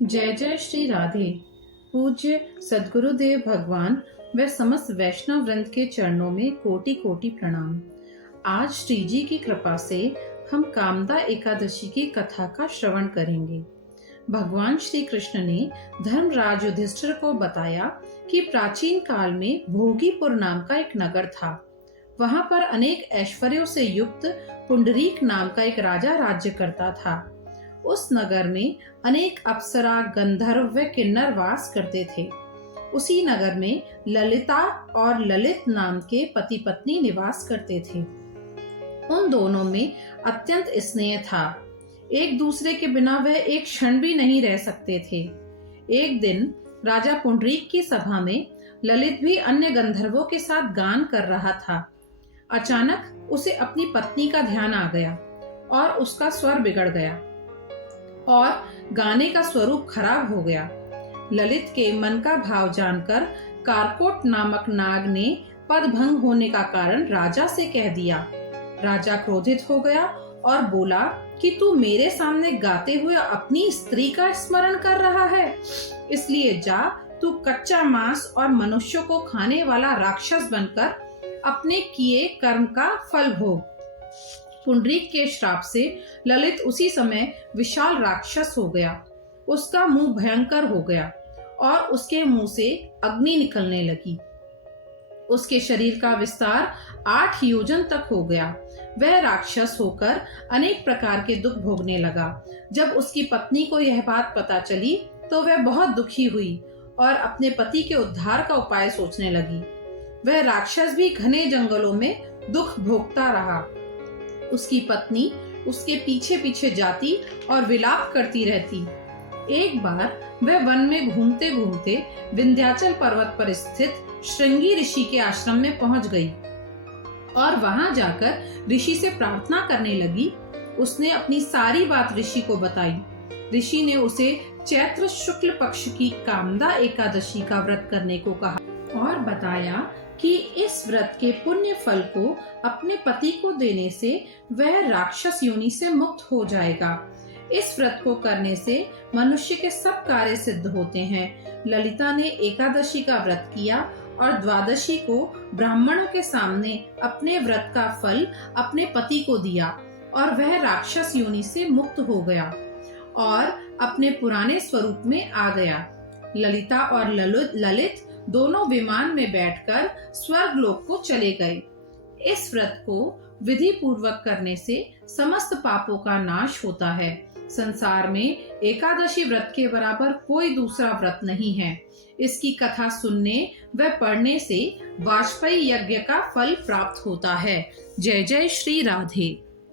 जय जय श्री राधे। पूज्य सद्गुरुदेव भगवान व समस्त वैष्णव वृंद के चरणों में कोटि कोटि प्रणाम। आज श्री जी की कृपा से हम कामदा एकादशी की कथा का श्रवण करेंगे। भगवान श्री कृष्ण ने धर्मराज युधिष्ठिर को बताया कि प्राचीन काल में भोगीपुर नाम का एक नगर था। वहां पर अनेक ऐश्वर्यों से युक्त पुंडरीक नाम का एक राजा राज्य करता था। उस नगर में अनेक अप्सरा, गंधर्व व किन्नर वास करते थे। उसी नगर में ललिता और ललित नाम के पति पत्नी निवास करते थे। उन दोनों में अत्यंत स्नेह था। एक दूसरे के बिना वह एक क्षण भी नहीं रह सकते थे। एक दिन राजा पुंडरीक की सभा में ललित भी अन्य गंधर्वों के साथ गान कर रहा था। अचानक उसे अपनी पत्नी का ध्यान आ गया और उसका स्वर बिगड़ गया और गाने का स्वरूप खराब हो गया। ललित के मन का भाव जानकर कारकोट नामक नाग ने पदभंग होने का कारण राजा से कह दिया। राजा क्रोधित हो गया और बोला कि तू मेरे सामने गाते हुए अपनी स्त्री का स्मरण कर रहा है, इसलिए जा तू कच्चा मांस और मनुष्यों को खाने वाला राक्षस बनकर अपने किए कर्म का फल भोग। पुंडरीक के श्राप से ललित उसी समय विशाल राक्षस हो गया। उसका मुंह भयंकर हो गया और उसके मुंह से अग्नि निकलने लगी। उसके शरीर का विस्तार 8 योजन तक हो गया। वह राक्षस होकर अनेक प्रकार के दुख भोगने लगा। जब उसकी पत्नी को यह बात पता चली तो वह बहुत दुखी हुई और अपने पति के उद्धार का उपाय सोचने लगी। वह राक्षस भी घने जंगलों में दुख भोगता रहा। उसकी पत्नी उसके पीछे पीछे जाती और विलाप करती रहती। एक बार वह वन में घूमते घूमते विंध्याचल पर्वत पर स्थित श्रृंगी ऋषि के आश्रम में पहुंच गई और वहां जाकर ऋषि से प्रार्थना करने लगी। उसने अपनी सारी बात ऋषि को बताई। ऋषि ने उसे चैत्र शुक्ल पक्ष की कामदा एकादशी का व्रत करने को कहा और बताया कि इस व्रत के पुण्य फल को अपने पति को देने से वह राक्षस योनि से मुक्त हो जाएगा। इस व्रत को करने से मनुष्य के सब कार्य सिद्ध होते हैं। ललिता ने एकादशी का व्रत किया और द्वादशी को ब्राह्मणों के सामने अपने व्रत का फल अपने पति को दिया और वह राक्षस योनि से मुक्त हो गया और अपने पुराने स्वरूप में आ गया। ललिता और ललित दोनों विमान में बैठकर स्वर्गलोक को चले गए। इस व्रत को विधि पूर्वक करने से समस्त पापों का नाश होता है। संसार में एकादशी व्रत के बराबर कोई दूसरा व्रत नहीं है। इसकी कथा सुनने व पढ़ने से वाजपेयी यज्ञ का फल प्राप्त होता है। जय जय श्री राधे।